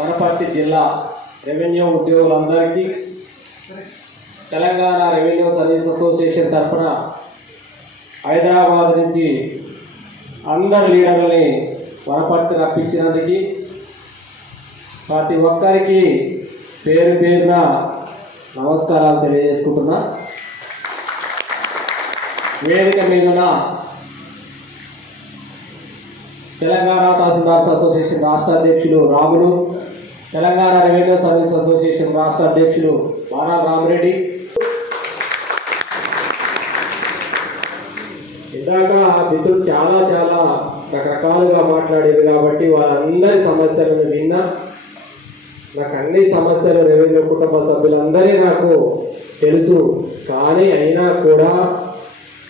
వనపర్తి జిల్లా రెవెన్యూ ఉద్యోగులందరికీ Telangana revenue service association తరఫున హైదరాబాద్ నుంచి అందరు లీడర్లని వనపర్తి రప్పించినందుకు ప్రతి ఒక్కరికి పేరు పేరున నమస్కారాలు తెలియజేసుకుంటున్నా. వేదిక మీదున్న తెలంగాణ తహసీల్దార్స్ అసోసియేషన్ రాష్ట్ర అధ్యక్షులు Ramulu, Telangana revenue service association రాష్ట్ర అధ్యక్షులు బాణా రామిరెడ్డి, ఇందాక మిత్రులు చాలా రకరకాలుగా మాట్లాడేది కాబట్టి వాళ్ళందరి సమస్యలను విన్నా. నాకు అన్ని సమస్యలు రెవెన్యూ కుటుంబ సభ్యులందరి నాకు తెలుసు. కానీ అయినా కూడా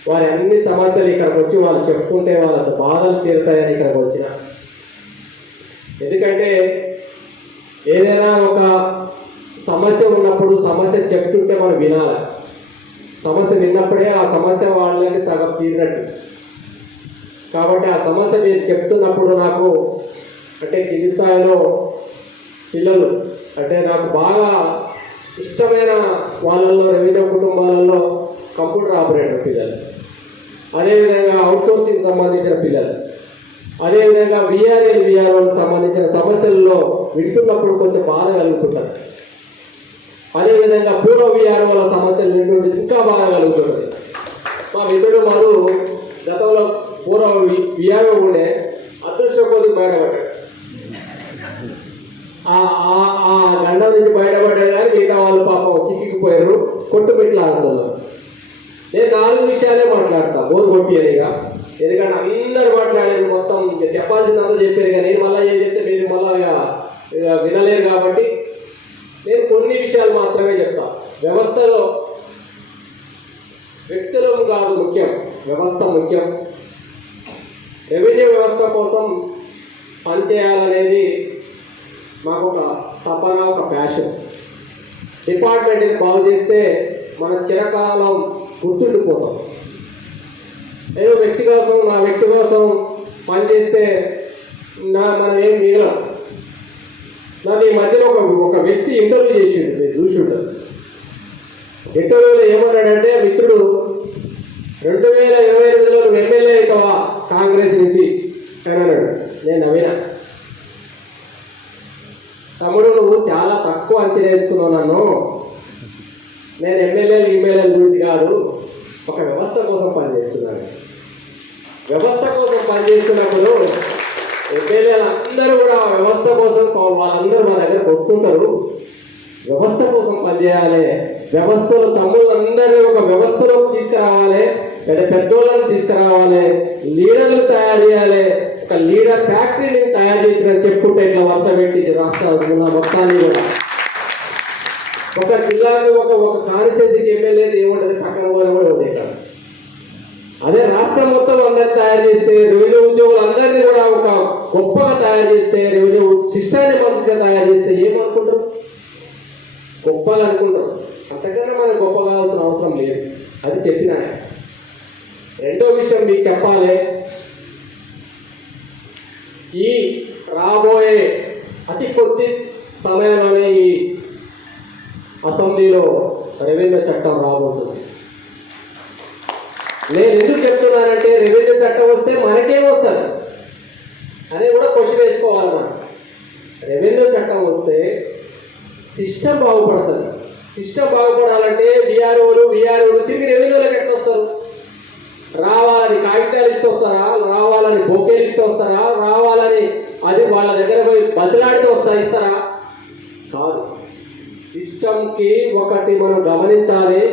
వారి అన్ని సమస్యలు ఇక్కడికి వచ్చి వాళ్ళు చెప్పుకుంటే వాళ్ళ బాధలు తీరుతాయని ఇక్కడికి వచ్చిన. ఎందుకంటే ఏదైనా ఒక సమస్య ఉన్నప్పుడు సమస్య చెప్తుంటే మనం వినాలి. సమస్య విన్నప్పుడే ఆ సమస్య వాళ్ళకి సగం తీరినట్టు. కాబట్టి ఆ సమస్య మీరు చెప్తున్నప్పుడు నాకు అంటే కింది స్థాయిలో పిల్లలు అంటే నాకు బాగా ఇష్టమైన వాళ్ళల్లో రెవెన్యూ కుటుంబాలలో కంప్యూటర్ ఆపరేటర్ పిల్లలు, అదేవిధంగా అవుట్సోర్సింగ్ సంబంధించిన పిల్లలు, అదేవిధంగా విఆర్ఓకి సంబంధించిన సమస్యల్లో వింటున్నప్పుడు కొంచెం బాధ కలుగుతుంటారు. అదేవిధంగా పూర్వ విఆర్ఓల సమస్యలు వింటుంటే ఇంకా బాధ కలుగుతుంటుంది. మా మిత్రుడు మధు గతంలో పూర్వ విఆర్ఓ ఉండే అదృష్టం కొద్ది బయటపడ్డాడు. ఆ గండం నుంచి బయటపడ్డాడు కానీ మిగతా వాళ్ళు పాపం చిక్కిపోయారు, కొట్టుపెట్లాడుతున్నారు. నేను 4 విషయాలే మాట్లాడతా బోరు కొట్టియనిగా. ఎందుకంటే అందరు మాట్లాడారు, మొత్తం చెప్పాల్సిందంతా చెప్పారు. కానీ నేను మళ్ళీ ఏం చెప్తే మీరు మళ్ళీ వినలేరు కాబట్టి నేను కొన్ని విషయాలు మాత్రమే చెప్తా. వ్యవస్థలో వ్యక్తులు కాదు ముఖ్యం, వ్యవస్థ ముఖ్యం. రెవెన్యూ వ్యవస్థ కోసం పనిచేయాలనేది మాకు ఒక తపన, ఒక ప్యాషన్. డిపార్ట్మెంట్ని బాగు చేస్తే మన చిరకాలం గుర్తుండిపోతాం. ఏదో వ్యక్తి కోసం నా వ్యక్తి కోసం పనిచేస్తే మనం ఏం మిగలం. నాకు ఈ మధ్యలో ఒక వ్యక్తి ఇంటర్వ్యూ చేసిండు, మీరు చూసి ఉంటారు. ఇంటర్వ్యూలో ఏమన్నాడంటే మిత్రుడు 2028లో నువ్వు ఎమ్మెల్యే అవుతావా కాంగ్రెస్ నుంచి అని అన్నాడు. నేను నవ్వినా. తమ్ముడు నువ్వు చాలా తక్కువ అంచనా వేసుకున్నావు నన్ను. నేను ఎమ్మెల్యేల గురించి కాదు, ఒక వ్యవస్థ కోసం పనిచేస్తున్నాను. వ్యవస్థ కోసం పనిచేస్తున్నప్పుడు ఎమ్మెల్యేలు అందరూ కూడా వ్యవస్థ కోసం వాళ్ళందరూ మా దగ్గరకు వస్తుంటారు. వ్యవస్థ కోసం పనిచేయాలి. వ్యవస్థలో తమ్ముళ్ళందరూ ఒక వ్యవస్థలోకి తీసుకురావాలి, పెద్దోళ్ళని తీసుకురావాలి, లీడర్లు తయారు చేయాలి. ఒక లీడర్ ఫ్యాక్టరీని తయారు చేసిన చెప్పుకుంటే ఇట్లా వరుస పెట్టి రాష్ట్రాలు మొత్తాన్ని కూడా ఒక జిల్లాకి ఒక కాన్స్టిట్యూన్సీకి ఎమ్మెల్యే ఏముంటుంది, పక్కన కూడా ఉంటాయి ఇక్కడ. అదే రాష్ట్రం మొత్తం అందరినీ తయారు చేస్తే, రెవెన్యూ ఉద్యోగులు అందరినీ కూడా ఒక గొప్పగా తయారు చేస్తే, రెవెన్యూ సిస్టాన్ని మంచిగా తయారు చేస్తే ఏమనుకుంటారు, గొప్పగా అనుకుంటారు. అంతకన్నా మనకు గొప్ప కావాల్సిన అవసరం లేదు. అది చెప్పిన. రెండో విషయం మీకు చెప్పాలి, ఈ రాబోయే అతి కొద్ది సమయంలోనే ఈ అసెంబ్లీలో రెవెన్యూ చట్టం రాబోతుంది. నేను ఎందుకు చెప్తున్నానంటే రెవెన్యూ చట్టం వస్తే మనకేం వస్తుంది అని కూడా క్వశ్చన్ వేసుకోవాలి. మనం రెవెన్యూ చట్టం వస్తే సిస్టమ్ బాగుపడుతుంది. సిస్టమ్ బాగుపడాలంటే విఆర్ఓలు తిరిగి రెవెన్యూలకు ఎట్లా వస్తారు? రావాలని కాగితాలు ఇస్తూ వస్తారా, రావాలని బొకేలు ఇస్తూ వస్తారా, రావాలని అది వాళ్ళ దగ్గర పోయి బదిలాడితే ఇస్తారా? కాదు. సిస్టమ్కి ఒకటి మనం గమనించాలి.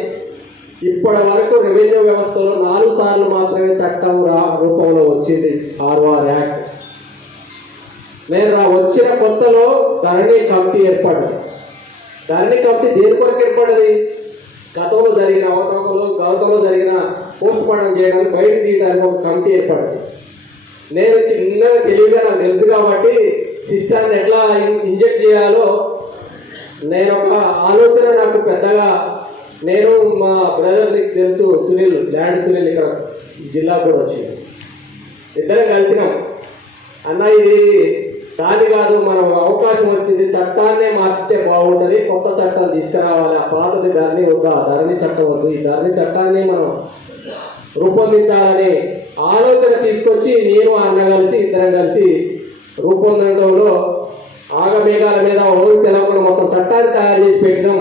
ఇప్పటి వరకు రెవెన్యూ వ్యవస్థలో 4 సార్లు మాత్రమే చట్టం రూపంలో వచ్చింది ఆర్ఆర్ యాక్ట్. నేను వచ్చిన కొత్తలో ధరణి కమిటీ ఏర్పడింది. ధరణి కమిటీ దేని కొరకు ఏర్పడింది? గతంలో జరిగిన పోస్ట్ మార్టం చేయడానికి బయటకు తీయడానికి ఒక కమిటీ ఏర్పడింది. నేను చిన్నగా తెలివిగా నాకు తెలుసు కాబట్టి సిస్టాన్ని ఎట్లా ఇంజెక్ట్ చేయాలో నేను ఒక ఆలోచన నాకు పెద్దగా, నేను మా బ్రదర్కి తెలుసు సునీల్, ల్యాండ్ సునీల్ ఇక్కడ జిల్లా కూడా వచ్చింది. ఇద్దరం కలిసినాం. అన్న ఇది దాని కాదు, మనం అవకాశం వచ్చింది చట్టాన్నే మార్చితే బాగుంటుంది, కొత్త చట్టాలు తీసుకురావాలి. ఆ పాతది ధరణి వద్దు, ఆ ధరణి చట్టం వద్దు, ఈ ధరణి చట్టాన్ని మనం రూపొందించాలనే ఆలోచన తీసుకొచ్చి నేను అన్న కలిసి ఇద్దరం కలిసి రూపొందించడంలో ఆగమేఘాల మీద ఓరు తెలవకుండా మొత్తం చట్టాన్ని తయారు చేసి పెట్టడం.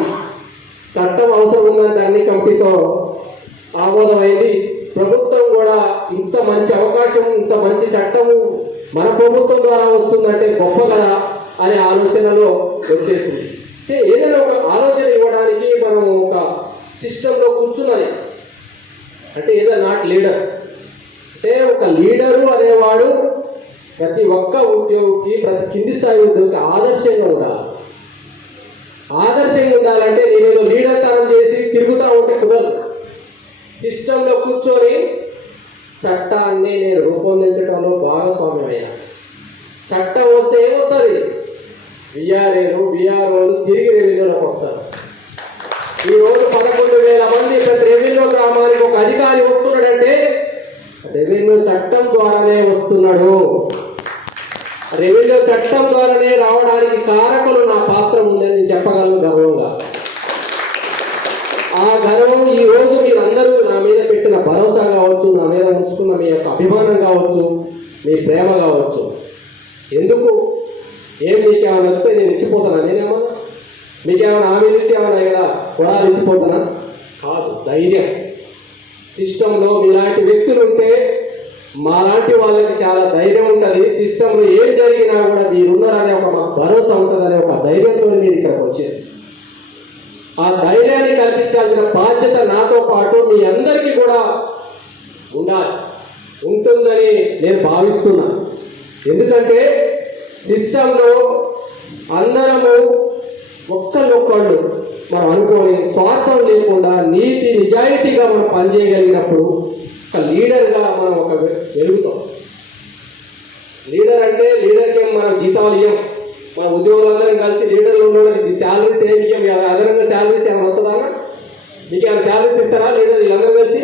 చట్టం అవసరం ఉందని ధరణి కమిటీతో ఆమోదమైంది. ప్రభుత్వం కూడా ఇంత మంచి అవకాశం, ఇంత మంచి చట్టము మన ప్రభుత్వం ద్వారా వస్తుందంటే గొప్ప కదా అనే ఆలోచనలో వచ్చేసింది. అంటే ఏదైనా ఒక ఆలోచన ఇవ్వడానికి మనం ఒక సిస్టంలో కూర్చున్నది అంటే ఏదో నాట్ లీడర్. అంటే ఒక లీడరు అనేవాడు ప్రతి ఒక్క ఉద్యోగికి, ప్రతి కింది స్థాయి ఉద్యోగికి ఆదర్శంగా ఉండాలి. ఆదర్శంగా ఉండాలంటే నేను లీడర్ తనం చేసి తిరుగుతూ ఉంటే కుదరదు. సిస్టంలో కూర్చొని చట్టాన్ని నేను రూపొందించడంలో భాగస్వామ్యమైన చట్టం వస్తే ఏమొస్తుంది? విఆర్ఓలు తిరిగి రెవెన్యూలోకి వస్తారు. ఈరోజు 11,000 మంది ప్రతి రెవెన్యూ గ్రామానికి ఒక అధికారి వస్తున్నాడంటే రెవెన్యూ చట్టం ద్వారానే వస్తున్నాడు. రెవెన్యూ చట్టం ద్వారానే రావడానికి కారకులు నా పాత్ర ఉందని నేను చెప్పగలను గర్వంగా. ఆ గర్వం ఈ రోజు మీరందరూ నా మీద పెట్టిన భరోసా కావచ్చు, నా మీద ఉంచుకున్న మీ యొక్క అభిమానం కావచ్చు, మీ ప్రేమ కావచ్చు. ఎందుకు మీకేమైనా వస్తే నేను ఇచ్చిపోతానా? నేనేమన్నా మీకేమైనా హామీలు ఇచ్చి ఏమైనా ఇక్కడ కొడాలు ఇచ్చిపోతానా? కాదు. ధైర్యం. సిస్టంలో మీలాంటి వ్యక్తులు ఉంటే మాలాంటి వాళ్ళకి చాలా ధైర్యం ఉంటుంది. సిస్టంలో ఏం జరిగినా కూడా మీరున్నారనే ఒక భరోసా ఉంటుందనే ఒక ధైర్యంతో మీరు ఇక్కడికి వచ్చారు. ఆ ధైర్యాన్ని కల్పించాల్సిన బాధ్యత నాతో పాటు మీ అందరికీ కూడా ఉండాలి, ఉంటుందని నేను భావిస్తున్నాను. ఎందుకంటే సిస్టంలో అందరము ఒక్కళ్ళొక్కళ్ళు మనం అనుకోని స్వార్థం లేకుండా నీతి నిజాయితీగా మనం పనిచేయగలిగినప్పుడు ఒక లీడర్గా మనం ఒక వెలుగుతాం. లీడర్ అంటే లీడర్కి మనం జీతాలు ఇవ్వం. మన ఉద్యోగులందరం కలిసి లీడర్లు ఉన్న శాలరీస్ ఏమి ఇవ్వం. అదనంగా శాలరీస్ ఏమైనా వస్తుందా? మీకు ఏమైనా శాలరీస్ ఇస్తారా లీడర్ వీళ్ళందరూ కలిసి?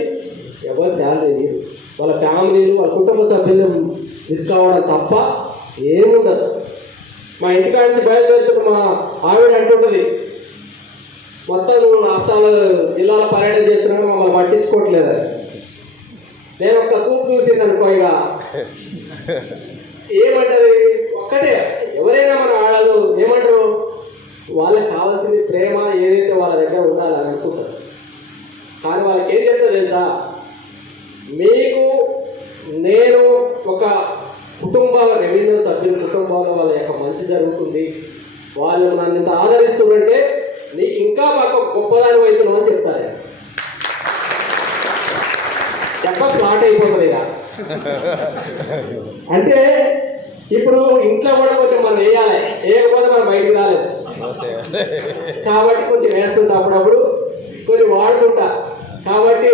ఎవరు శాలరీ లేదు. వాళ్ళ ఫ్యామిలీలు, వాళ్ళ కుటుంబ సభ్యులు మిస్ కావడం తప్ప ఏముండదు. మా ఇంటికాడ నుంచి బయలుదేరుతున్న మా ఆవిడ అంటుంటుంది, మొత్తం నువ్వు రాష్ట్రాల జిల్లాల పర్యటన చేస్తున్నా మమ్మల్ని పట్టించుకోవట్లేదు. నేను ఒక్క సూప్ చూసింది అనుకో, ఇక ఏమంటది ఒక్కటే. ఎవరైనా మన ఆడలు ఏమంటారు? వాళ్ళకి కావాల్సింది ప్రేమ ఏదైతే వాళ్ళ దగ్గర ఉండాలని అనుకుంటారు. కానీ వాళ్ళకి ఏం చెప్తారు తెలుసా? మీకు నేను ఒక కుటుంబాల రెవెన్యూ సభ్యుల కుటుంబాల్లో వాళ్ళ యొక్క మంచి జరుగుతుంది, వాళ్ళు నన్ను ఇంత ఆదరిస్తుందంటే నీకు ఇంకా మాకు గొప్పదాని అవుతున్నావు అని చెప్తారు. చెప్ప ఫ్లాట్ అయిపోతుంది ఇక. అంటే ఇప్పుడు ఇంట్లో కూడా కొంచెం మనం వేయాలి, వేయకపోతే మనం బయటికి రాలేదు కాబట్టి కొంచెం వేస్తుంటా, అప్పుడప్పుడు కొన్ని వాడుతుంటా కాబట్టి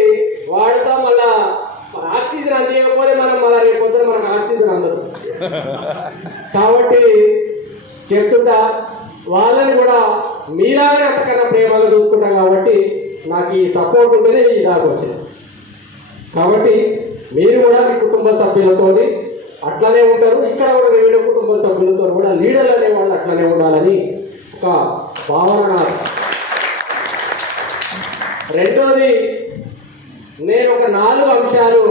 వాడుతా. మళ్ళా ఆక్సిజన్ అందియకపోతే మనం మళ్ళీ రేపు పొద్దున మనకు ఆక్సిజన్ అందదు కాబట్టి చెప్తుంటా. వాళ్ళని కూడా మీలాగే అంతకన్నా ప్రేమగా చూసుకుంటాం కాబట్టి నాకు ఈ సపోర్ట్ ఉంటేనే ఈ దాకా వచ్చింది. కాబట్టి మీరు కూడా మీ కుటుంబ సభ్యులతో అట్లనే ఉంటారు. ఇక్కడ కూడా రెవెన్యూ కుటుంబ సభ్యులతో కూడా లీడర్లు అనే వాళ్ళు అట్లనే ఉండాలని ఒక భావన నాకు. రెండోది, నేను ఒక 4 అంశాలు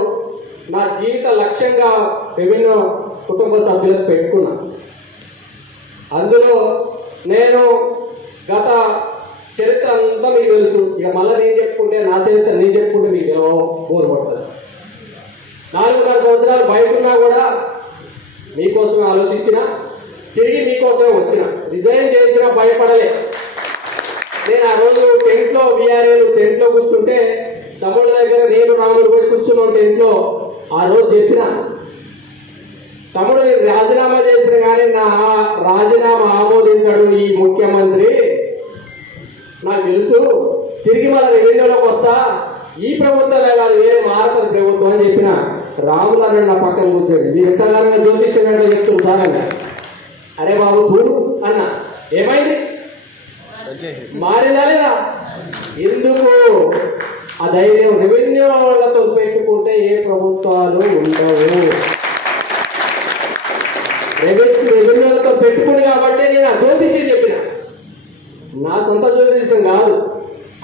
నా జీవిత లక్ష్యంగా రెవెన్యూ కుటుంబ సభ్యులకు పెట్టుకున్నా. అందులో నేను గత చరిత్ర అంతా మీకు తెలుసు. ఇక మళ్ళీ నేను చెప్పుకుంటే నా చరిత్ర నేను చెప్పుకుంటే మీకు ఎలా బోరు పడుతుంది. 4.5 సంవత్సరాలు బయట ఉన్నా కూడా మీకోసమే ఆలోచించిన, తిరిగి మీకోసమే వచ్చిన. రిజైన్ చేసినా భయపడలే. నేను ఆ రోజు టెంట్లో విఆర్ఏలు టెంట్లో కూర్చుంటే తమ్ముళ్ళ దగ్గర నేను రాములు పోయి కూర్చున్నాం టెంట్లో. ఆ రోజు చెప్పిన, తమ్ముడు నేను రాజీనామా చేసిన కానీ నా రాజీనామా ఆమోదించాడు ఈ ముఖ్యమంత్రి, నాకు తెలుసు. తిరిగి మన రెవెన్యూలోకి వస్తా, ఈ ప్రభుత్వమే కాదు వేరే మారుతుంది ప్రభుత్వం అని చెప్పిన. రాములు నా పక్కన కూర్చోండి, మీరు ఎంతగానో జ్యోతిష్యం ఏంటో చెప్తున్నారు సార్ అన్న. అరే బాబు చూడు అన్న, ఏమైంది మారిందా లేదా? ఎందుకు? ఆ ధైర్యం రెవెన్యూ వాళ్ళతో పెట్టుకుంటే ఏ ప్రభుత్వాలు ఉండవు. రెవెన్యూలతో పెట్టుకుని కాబట్టి నేను ఆ జ్యోతిష్యం చెప్పిన. నా సొంత జ్యోతిష్యం కాదు,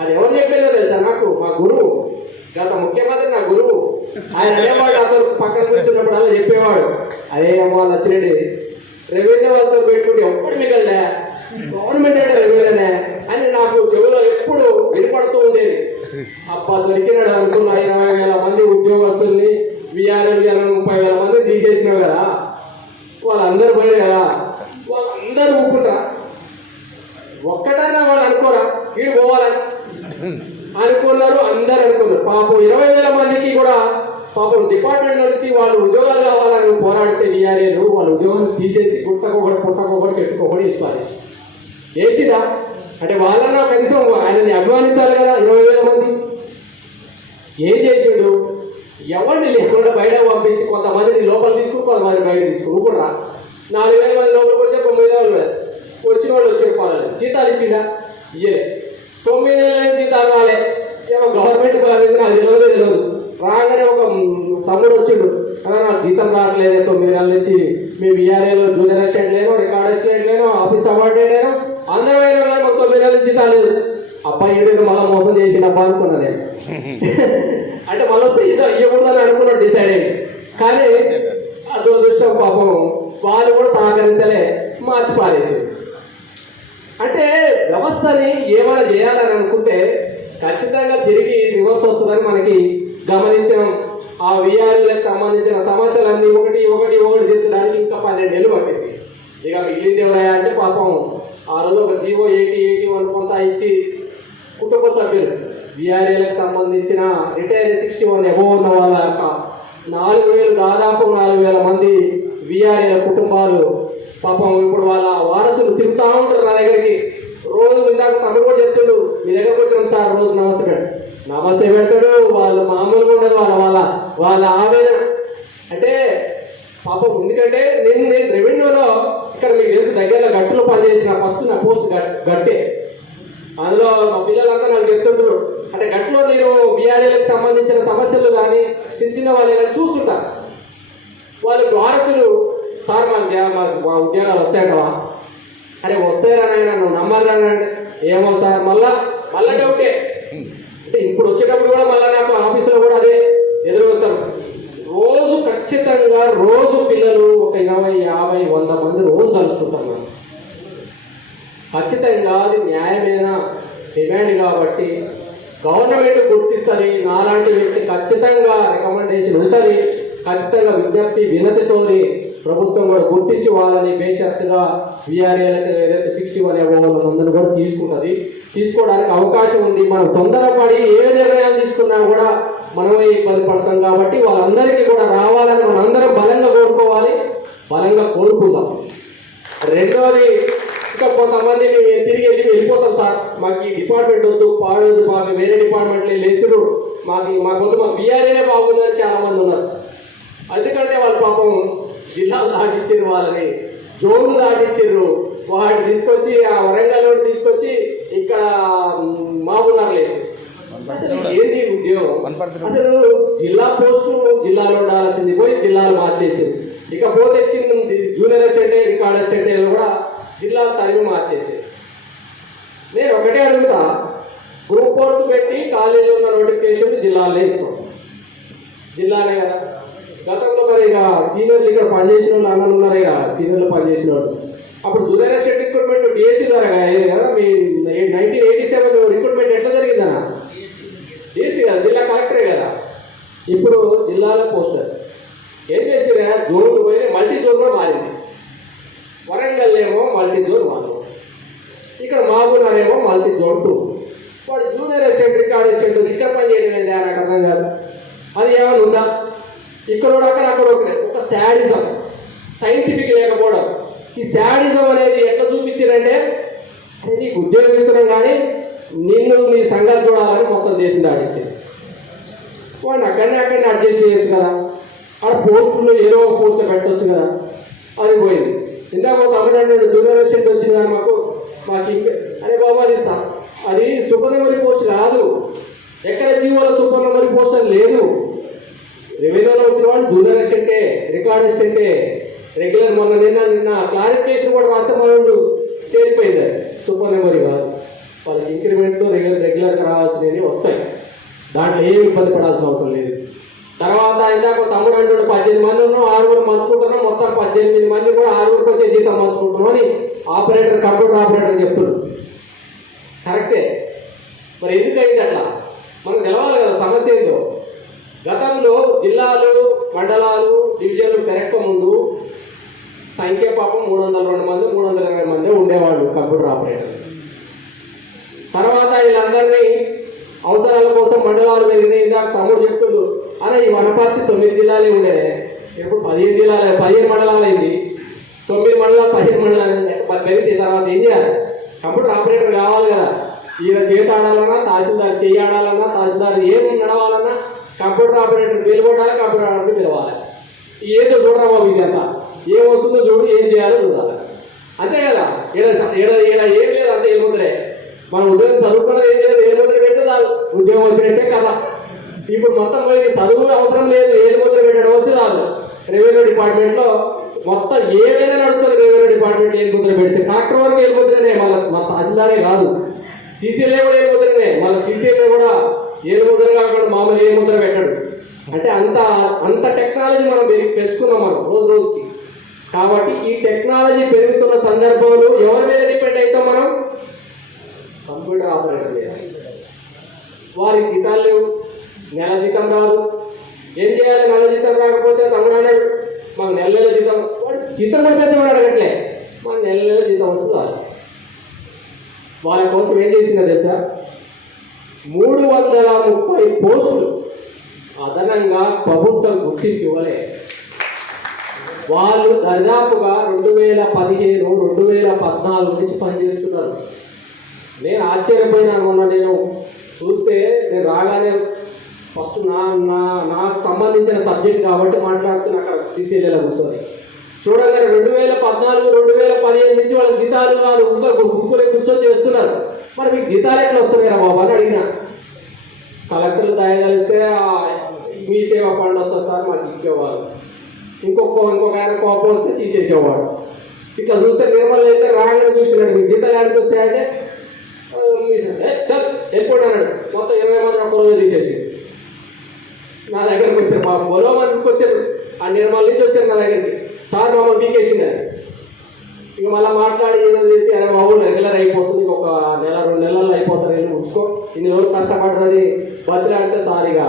అది ఎవరు చెప్పారో తెలుసా నాకు? మా గురువు, గత ముఖ్యమంత్రి నా గురువు. ఆయన అనేవాడు, అతను పక్కన కూర్చున్నప్పుడు అలా చెప్పేవాడు, అదే అమ్మా నచ్చిరెడ్డి రెవెన్యూ వాళ్ళతో పెట్టుకుంటే ఎప్పుడు మిగలలే, గవర్నమెంట్ అంటే రెవెన్యూనే అని నాకు చెవిలో ఎప్పుడు వినపడుతూ ఉండేది. అబ్బా దొరికినాడు అనుకున్న 20,000 మంది ఉద్యోగస్తుల్ని VRL 30,000 మంది తీసేసినావు కదా, వాళ్ళందరూ పోయారు కదా, వాళ్ళందరూ ఊపుకుంటారా? ఒక్కటన్నా వాళ్ళు అనుకోరా వీడు పోవాలని అనుకున్నారు, అందరు అనుకున్నారు. పాపం 20,000 మందికి కూడా పాపం డిపార్ట్మెంట్ నుంచి వాళ్ళు ఉద్యోగాలు కావాలని పోరాడితే VRL వాళ్ళ ఉద్యోగాలు తీసేసి పుట్టకొకటి చెట్టుకొకటి ఇస్తారు. వేసిదా అంటే వాళ్ళన్నా కనీసం ఆయనని అభిమానించాలి కదా. 20,000 మంది ఏం చేసాడు? ఎవరిని లేకుండా బయట పంపించి కొంతమందిని లోపల తీసుకుని కొంతమంది బయట తీసుకుని కూడా 4,000 మంది లోపలికి వచ్చే 9,000 వచ్చిన వాళ్ళు వచ్చి జీతాలు ఇచ్చిందా? ఇయ్యలే. 9,000 జీతాలు రాలే. ఏమో గవర్నమెంట్ అది తెలియదు. రాగానే ఒక తమ్ముడు వచ్చిండు, నాకు జీతం రావట్లేదు 9 నెలల నుంచి, మీ VRL జూనియర్ అసిస్టెంట్ లేను, రికార్డ్ అసిస్టెంట్ లేను, ఆఫీస్ అవార్డెంట్ లేను, అందమైన మాకు 9 నెలల జీతాలు లేదు. అబ్బాయి ఏడు మళ్ళీ మోసం చేసింది అబ్బా అనుకున్నా నేను. అంటే మళ్ళీ వస్తే ఇవ్వకూడదని అనుకున్నాడు, డిసైడ్ అయ్యి. కానీ దురదృష్టం పాపం వాళ్ళు కూడా సహకరించలే, మార్చి పారేసారు. అంటే వ్యవస్థని ఏమైనా చేయాలని అనుకుంటే ఖచ్చితంగా తిరిగి రివర్స్ వస్తుందని మనకి గమనించాం. ఆ VRLకి సంబంధించిన సమస్యలన్నీ ఒకటి తీర్చడానికి ఇంకా 12 ఏళ్ళు పట్టింది. ఇక మిగిలింది ఎవరయ్యా అంటే పాపం ఆ రోజు ఒక జీవో 80 కొంత ఇచ్చి కుటుంబ సభ్యులు VRLకి సంబంధించిన రిటైర్ 61 అబోవ్ ఉన్న వాళ్ళ 4,000 దాదాపు 4,000 మంది VRL కుటుంబాలు పాపం ఇప్పుడు వాళ్ళ వారసులు తిరుగుతూ ఉంటారు నా దగ్గరికి. రోజు ఇందాక తమ్ముడు కూడా చెప్తాడు, మీ దగ్గరకు వచ్చినాం సార్, రోజు నమస్తే పెడతాడు. వాళ్ళు మామూలుగా ఉండదు వాళ్ళ ఆవేదన. అంటే పాపం ఎందుకంటే నేను రెవెన్యూలో ఇక్కడ మీకు తెలుసు దగ్గరలో గట్టులో పనిచేసిన ఫస్ట్ నా పోస్ట్ గట్టే. అందులో మా పిల్లలంతా నాకు చెప్తుంటారు. అంటే గట్టులో నేను VRLకి సంబంధించిన సమస్యలు కానీ చిన్న వాళ్ళు కానీ చూస్తుంటా. వాళ్ళు వారసులు సార్ మా ఉద్యోగాలు వస్తాయటవా? అరే వస్తాయరానైనా నువ్వు నమ్మరానంటే ఏమో సార్ మళ్ళా డౌటే. అంటే ఇప్పుడు వచ్చేటప్పుడు కూడా మళ్ళీ నాకు ఆఫీసులో కూడా అదే ఎదురు వస్తారు. రోజు ఖచ్చితంగా పిల్లలు ఒక 20, 50, 100 మంది రోజు కలుస్తుంటారు మనం. ఖచ్చితంగా అది న్యాయమైన డిమాండ్ కాబట్టి గవర్నమెంట్ గుర్తిస్తుంది. నాలాంటి వ్యక్తి ఖచ్చితంగా రికమెండేషన్ ఉంటుంది. ఖచ్చితంగా విజ్ఞప్తి వినతితోని ప్రభుత్వం కూడా గుర్తించి వాళ్ళని బేషరతుగా VRLకి ఏదైతే 61 అబోవ్ మందిని కూడా తీసుకోవడానికి అవకాశం ఉంది. మనం తొందరపడి ఏ నిర్ణయాలు తీసుకున్నా కూడా మనమే ఇబ్బంది పడతాం కాబట్టి వాళ్ళందరికీ కూడా రావాలని మనందరం బలంగా కోరుకుందాం. రెండోది, ఇంకా కొంతమంది మేము తిరిగి వెళ్ళిపోతాం సార్, మాకు ఈ డిపార్ట్మెంట్ వద్దు, పాడొద్దు, మాకు వేరే డిపార్ట్మెంట్లో లేచురు, మాకు VRL బాగుందని చాలా మంది ఉన్నారు. ఎందుకంటే వాళ్ళు పాపం జిల్లాలు దాటించారు, వాళ్ళని జోన్లు దాటించారు. వాటిని తీసుకొచ్చి ఆ వరంగల్ తీసుకొచ్చి ఇక్కడ మామూలు లేచి అసలు ఏంది ఉద్యోగం? అసలు జిల్లా పోస్టు జిల్లాలో ఉండాల్సింది పోయి జిల్లాలు మార్చేసారు. ఇకపోతే జూనియర్ అసిస్టెంట్, రికార్డ్ అసిస్టెంట్ కూడా జిల్లాలు తరిమి మార్చేసారు. నేను ఒకటే అడుగుతా, గ్రూప్ 4 పెట్టి కాలేజీలో ఉన్న నోటిఫికేషన్ జిల్లాలో ఇస్తాం. జిల్లానే కదా. గతంలో మరి ఇక సీనియర్లు ఇక్కడ పనిచేసిన వాళ్ళు అన్నలు ఉన్నారు, ఇక సీనియర్లు పనిచేసిన వాళ్ళు. అప్పుడు జూనియర్ అసిస్టెంట్ రిక్రూట్మెంట్ DSC ద్వారా కదా. మీ 1987 రిక్రూట్మెంట్ ఎట్లా జరిగిందన్నా? DSC కదా, జిల్లా కలెక్టరే కదా. ఇప్పుడు జిల్లాలో పోస్టర్ ఏం చేసిరా, జోన్లు పోయి మల్టీ జోన్ కూడా మారింది. వరంగల్ ఏమో మల్టీ జోన్ 1, ఇక్కడ మహబూబ్నగర్ ఏమో మల్టీ జోన్ 2. వాడు జూనియర్ అసిస్టెంట్, రికార్డ్ అసిస్టెంట్ ఇక్కడ పని చేయడం ఏంటి అని అర్థం కాదు. అది ఏమైనా ఉందా? ఇక్కడ అక్కడ ఒక శాడిజం, సైంటిఫిక్ లేకపోవడం. ఈ శాడిజం అనేది ఎట్లా చూపించారంటే, నీకు ఉద్యోగం ఇస్తున్నాం కానీ నిన్ను నీ సంగతి చూడాలని మొత్తం దేశం దాటించింది. వాడిని అక్కడనే అడ్జస్ట్ చేయొచ్చు కదా, అక్కడ పోస్టులు ఏదో పోస్ట్ పెట్టవచ్చు కదా. అది పోయింది. ఇందాక తమిళనాడు జూనియర్ అసిస్టెంట్ వచ్చింది కానీ మాకు ఇంకా అనే బాబా అది సూపర్ నెంబరీ పోస్ట్ కాదు. ఎక్కడ జీవోలో సూపర్ నెంబరీ పోస్ట్ అని లేదు. రెవెన్యూలో వచ్చిన వాళ్ళు జూనియర్ అసిస్టెంటే, రికార్డ్ అసిస్టెంటే, రెగ్యులర్. నిన్న క్లారిఫికేషన్ కూడా రాష్ట్ర వాళ్ళు తేలిపోయింది, సూపర్ నెంబరీ కాదు. ఇంక్రిమెంట్లు రెగ్యులర్గా రావాల్సినవి వస్తాయి. దాంట్లో ఏమి ఇబ్బంది పడాల్సిన అవసరం లేదు. తర్వాత ఇందాక తమ్ముడు అంటాడు 18 మంది ఉన్నాం, 6 మంచుకుంటున్నాం, మొత్తం 18 మంది కూడా 6 వచ్చే జీతం మంచుకుంటున్నాం అని ఆపరేటర్, కంప్యూటర్ ఆపరేటర్ చెప్తున్నాడు. కరెక్టే. మరి ఎందుకు అయింది అట్లా? మనకు తెలవాలి కదా సమస్య ఏందో. గతంలో జిల్లాలు, మండలాలు, డివిజన్లు పెరక్క ముందు సంఖ్య పాపం 302 మంది, 320 మంది ఉండేవాళ్ళు కంప్యూటర్ ఆపరేటర్. తర్వాత వీళ్ళందరినీ అవసరాల కోసం మండలాలు పెరిగినాయి. ఇందాక తమ్ముడు చెప్తుండ్రు, అలా ఈ వనపర్తి 9 జిల్లాలే ఉండే, ఇప్పుడు 15 జిల్లాలు, 15 మండలాలు అయింది. 9 మండలాలు 15 మండలాలు పెరిగితే తర్వాత ఏం చేయాలి? కంప్యూటర్ ఆపరేటర్ కావాలి కదా. ఈయన చేతి ఆడాలన్నా, తహసీల్దార్ చేయి ఆడాలన్నా, తహసీల్దార్ ఏం నడవాలన్నా కంప్యూటర్ ఆపరేటర్ పిలవడాలి, కంప్యూటర్ ఆపరేటర్ పిలవాలి. ఏదో చూడరా బాబు, ఇదంతా ఏం వస్తుందో చూడు, ఏం చేయాలో చూడాలి, అంతే కదా. ఇలా ఏం లేదు, అంతే ఏముందిలే. మనం ఉద్యోగం చదువుకున్నది ఏం లేదు, ఏముద్ర పెడితే చాలు ఉద్యోగం వచ్చినట్టే కదా. ఇప్పుడు మొత్తం పోయి చదువు అవసరం లేదు, ఏముద్ర పెట్టడం వస్తే చాలు. రెవెన్యూ డిపార్ట్మెంట్లో మొత్తం ఏమైనా నడుస్తుంది. రెవెన్యూ డిపార్ట్మెంట్ ఏముద్ర పెడితే కలెక్టర్ వరకు ఏముద్రనే, మన తహసీల్దారే కాదు, సీసీఎల్ఏ కూడా ఏముద్రనే. మన సీసీఎల్ఏ కూడా ఏముద్ర కాకుండా మామూలు ఏముద్ర పెట్టాడు. అంటే అంత టెక్నాలజీ మనం పెంచుకున్నాం మనం రోజు రోజుకి. కాబట్టి ఈ టెక్నాలజీ పెరుగుతున్న సందర్భంలో ఎవరి మీద డిపెండ్ అవుతాం మనం? కంప్యూటర్ ఆపరేటర్ మీద. వారికి జీతాలు లేవు, నెల జీతం రాదు. ఏం చేయాలి? నెల జీతం రాకపోతే తమ్ముడు అన్నాడు మాకు నెల జీతం, వాడు జీతం పడితే వాడు అడగట్లే, మాకు నెల జీతం వస్తుంది. వాళ్ళ కోసం ఏం చేసిందో తెలుసా? 330 పోస్టులు అదనంగా ప్రభుత్వం గుర్తింపు ఇవ్వలే. వాళ్ళు దరిదాపుగా 2015, 2014 నుంచి పనిచేస్తున్నారు. నేను ఆశ్చర్యపోయినాను. మొన్న నేను చూస్తే, నేను రాగానే ఫస్ట్ నాకు సంబంధించిన సబ్జెక్ట్ కాబట్టి మాట్లాడుతున్నా అక్కడ సీసీఎల్ఏలో కూర్చొని. చూడగానే 2014, 2015 నుంచి వాళ్ళకి జీతాలు కాదు, గుంపులే కూర్చొని చేస్తున్నారు. మరి మీకు జీతాలు ఎట్లా వస్తున్నారా బాబు అని అడిగిన. కలెక్టర్లు దయగలిస్తే మీ సేవా ఫండ్ వస్తుంది సార్ మాకు ఇచ్చేవాళ్ళు, ఇంకొక ఆయన కోపం వస్తే తీసేసేవాడు. ఇట్లా చూస్తే నిర్మల్ అయితే రాగానే చూసినాడు మీకు జీతాలు యాడికి వస్తాయంటే చల్ వెళ్ళిపోయి అన్నాడు. మొత్తం 20 మంది ఒక్క రోజు తీసేసి నా దగ్గరికి వచ్చారు. మా పొలో మందికి వచ్చారు, ఆ నిర్మల్ నుంచి వచ్చారు నా దగ్గరికి. సార్ మమ్మల్ని పీకేసింది అని. ఇక మళ్ళీ మాట్లాడి ఏదో చేసి, అరే బాబు రెగ్యులర్ అయిపోతుంది, ఒక నెల 2 నెలల్లో అయిపోతారు, వెళ్ళి ఉంచుకో, ఇన్ని రోజులు కష్టపడ్డది బతిరా అంటే సారిగా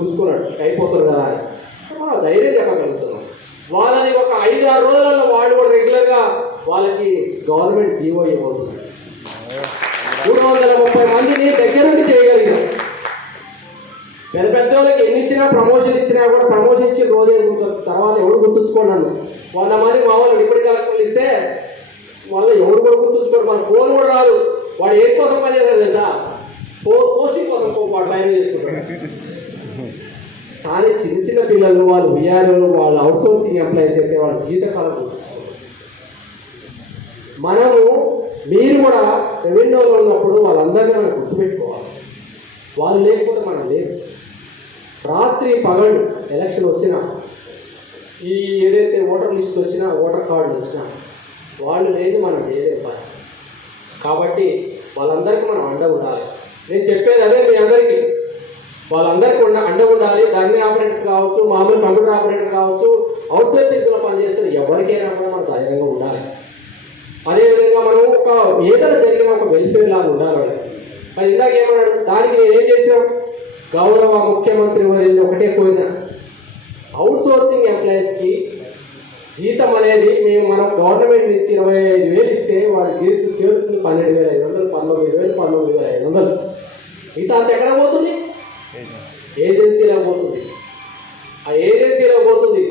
ఉంచుకున్నాడు, అయిపోతారు కదా అని మనం ధైర్యం చెప్పగలుగుతున్నాం. వాళ్ళది ఒక 5-6 రోజులలో వాళ్ళు కూడా రెగ్యులర్గా వాళ్ళకి గవర్నమెంట్ జీవో ఇవ్వబోతుంది. 330 మందిని దగ్గర నుండి చేయగలిగాం. పెద్ద వాళ్ళకి ఎన్ని ఇచ్చినా, ప్రమోషన్ ఇచ్చినా కూడా ప్రమోషన్ ఇచ్చిన రోజే తర్వాత ఎవడు గుర్తుంచుకోండి. 100 మంది మా వాళ్ళు డిప్యూటీ కలెక్టర్లు ఇస్తే వాళ్ళు ఎవడు కూడా గుర్తుంచుకోడు. మన ఫోన్ కూడా రాదు. వాడు ఏ కోసం పనిచేస్తారు తెలుసా? పోస్టింగ్ కోసం వాడు టైం చేసుకుంటాడు. కానీ చిన్న పిల్లలు, వాళ్ళు విఆర్ఓలు, వాళ్ళు అవుట్సోర్సింగ్ ఎంప్లాయీస్ అయితే వాళ్ళ జీవితకాలం మీరు కూడా రెవెన్యూలో ఉన్నప్పుడు వాళ్ళందరినీ మనం గుర్తుపెట్టుకోవాలి. వాళ్ళు లేకపోతే మనం లేదు. రాత్రి పగళ్ళు ఎలక్షన్ వచ్చినా, ఈ ఏదైతే ఓటర్ లిస్ట్ వచ్చినా, ఓటర్ కార్డులు వచ్చినా వాళ్ళు లేదు మనం చేయలేదు. కాబట్టి వాళ్ళందరికీ మనం అండ ఉండాలి. నేను చెప్పేది అదే మీ అందరికీ, వాళ్ళందరికీ అండ ఉండాలి. దాన్ని ఆపరేటర్స్ కావచ్చు, మామూలు కంప్యూటర్ ఆపరేటర్ కావచ్చు, అవుట్సోర్సింగ్లో పనిచేస్తున్న ఎవరికైనా కూడా మనం ధైర్యంగా ఉండాలి. అదేవిధంగా మనం ఏదైనా జరిగిన ఒక వెల్ఫేర్ లాగా ఉండాలి. అది ఇందాక ఏమన్నాడు, దానికి నేను ఏం చేసినాం? గౌరవ ముఖ్యమంత్రి వారిని ఒకటే కోరిన, అవుట్సోర్సింగ్ ఎంప్లాయీస్కి జీతం అనేది మనం గవర్నమెంట్ నుంచి 25,000 ఇస్తే వాడి జీతం చేరుతుంది 12,500, 19,000, 19,500. మిగతా అంత ఎక్కడ పోతుంది? ఏజెన్సీలో పోతుంది. ఆ ఏజెన్సీలో పోతుంది.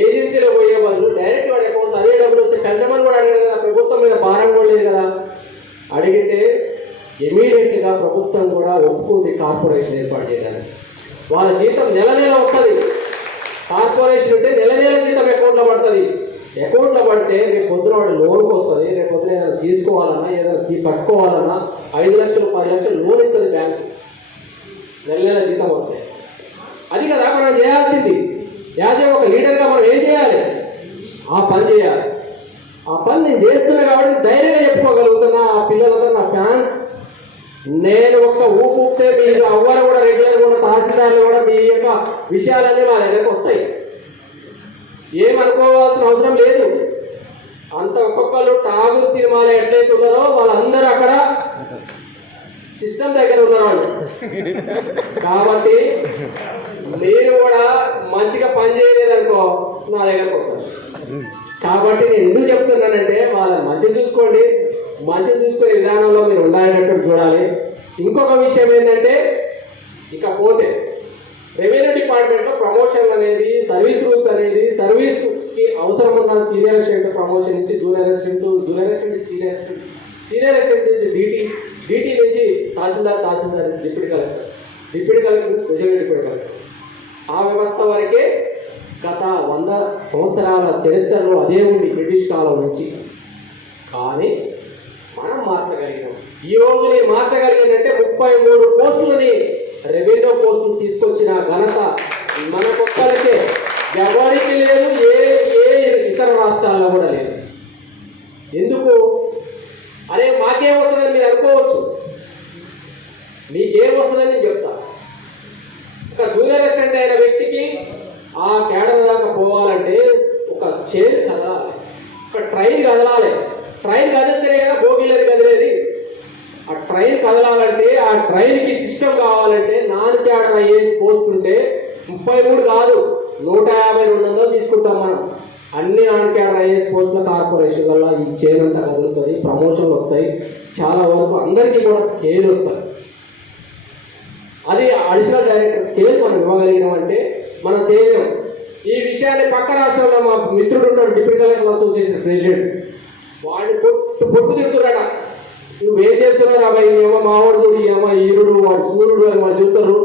ఏజెన్సీలో పోయే వాళ్ళు డైరెక్ట్ వాడి అకౌంట్ అదే డబ్బులు వస్తే పెద్దమని కూడా అడిగారు కదా, ప్రభుత్వం మీద భారం కూడా లేదు కదా. అడిగితే ఇమీడియట్గా ప్రభుత్వం కూడా ఒప్పుకుంది కార్పొరేషన్ ఏర్పాటు చేయడానికి. వాళ్ళ జీతం నెల వస్తుంది. కార్పొరేషన్ ఉంటే నెల జీతం అకౌంట్లో పడుతుంది. అకౌంట్లో పడితే రేపు పొద్దున వాడు లోన్కి వస్తుంది. రేపు పొద్దున ఏదైనా తీసుకోవాలన్నా, ఏదైనా కట్టుకోవాలన్నా 5 లక్షలు 10 లక్షలు లోన్ ఇస్తుంది బ్యాంకు. నెల జీతం వస్తాయి. అది కదా మనం చేయాల్సింది. యాజ్ ఒక లీడర్గా మనం ఏం చేయాలి? ఆ పని చేయాలి. ఆ పని నేను చేస్తున్నా కాబట్టి ధైర్యంగా చెప్పుకోగలుగుతున్నా. ఆ పిల్లలందరూ నా ఫ్యాన్స్, నేను ఒక్క ఊపితే మీరు అవ్వరు కూడా రెగ్యులర్గా ఉన్న తహసీల్దార్లు కూడా మీ యొక్క విషయాలన్నీ మా దగ్గరకు వస్తాయి. ఏమనుకోవాల్సిన అవసరం లేదు. అంత ఒక్కొక్కరు టాగూర్ సినిమాలో ఎట్లయితే ఉన్నారో వాళ్ళందరూ అక్కడ సిస్టమ్ దగ్గర ఉన్నవాళ్ళు. కాబట్టి మీరు కూడా మంచిగా పని చేయలేదనుకో నా దగ్గరకు వస్తారు. కాబట్టి నేను ఎందుకు చెప్తున్నానంటే వాళ్ళని మంచిగా చూసుకోండి, మంచిగా చూసుకునే విధానంలో మీరు ఉండాలన్నట్టు చూడాలి. ఇంకొక విషయం ఏంటంటే, ఇకపోతే రెవెన్యూ డిపార్ట్మెంట్లో ప్రమోషన్ అనేది, సర్వీస్ రూల్స్ అనేది, సర్వీస్కి అవసరం ఉన్న సీనియర్ అసిస్టెంట్ ప్రమోషన్ నుంచి junior assistant, junior assistant senior assistant, senior assistant నుంచి డీటీ నుంచి తహసీల్దార్ నుంచి డిప్యూటీ కలెక్టర్, డిప్యూటీ కలెక్టర్ నుంచి స్పెషల్ డిప్యూటీ కలెక్టర్, ఆ వ్యవస్థ వరకే గత 100 సంవత్సరాల చరిత్రలో అదే ఉంది బ్రిటిష్ కాలం నుంచి. కానీ మనం మార్చగలిగినాం. ఈ రోజు నేను మార్చగలిగానంటే 33 పోస్టులని రెవెన్యూ పోస్టులు తీసుకొచ్చిన ఘనత మన కొత్తలకే, ఎవరికి లేదు, ఏ ఇతర రాష్ట్రాల్లో కూడా లేదు. ఎందుకు? అరే మాకేం వస్తుందని మీరు అనుకోవచ్చు. మీకేం వస్తుందని నేను చెప్తా. ఒక జూనియర్ అసిస్టెంట్ అయిన వ్యక్తికి ఆ కేడర్ దాకా పోవాలంటే ఒక చైర్ కదలాలి, ఒక ట్రైన్ కదలాలి. ట్రైన్ కదిలితేనే కదా భోగిలేరు కదిలేది. ఆ ట్రైన్ కదలాలంటే, ఆ ట్రైన్కి సిస్టమ్ కావాలంటే నాన్ క్యాడర్ ఐఏఎస్ పోస్ట్ ఉంటే 33 కాదు 150, 200 తీసుకుంటాం మనం. అన్ని నాన్ క్యాడర్ ఐఏఎస్ పోస్టుల కార్పొరేషన్ వల్ల ఈ చైర్ అంతా కదులుతుంది, ప్రమోషన్లు వస్తాయి, చాలా వరకు అందరికీ కూడా స్కేల్ వస్తాయి. అది అడిషనల్ డైరెక్టర్ స్కేల్ మనం ఇవ్వగలిగినామంటే మనం చేయలేం. ఈ విషయాన్ని పక్క రాష్ట్రంలో మా మిత్రుడు ఉంటాడు, డిప్యూటీ కలెక్టర్ అసోసియేషన్ ప్రెసిడెంట్, వాడిని పొట్టు తిడుతున్నాడ. నువ్వేం చేస్తున్నావు అబ్బాయి, ఏమో మావాడు చూడు, ఏమో ఈరుడు, వాడు సూర్యుడు అని వాళ్ళు చెబుతారు.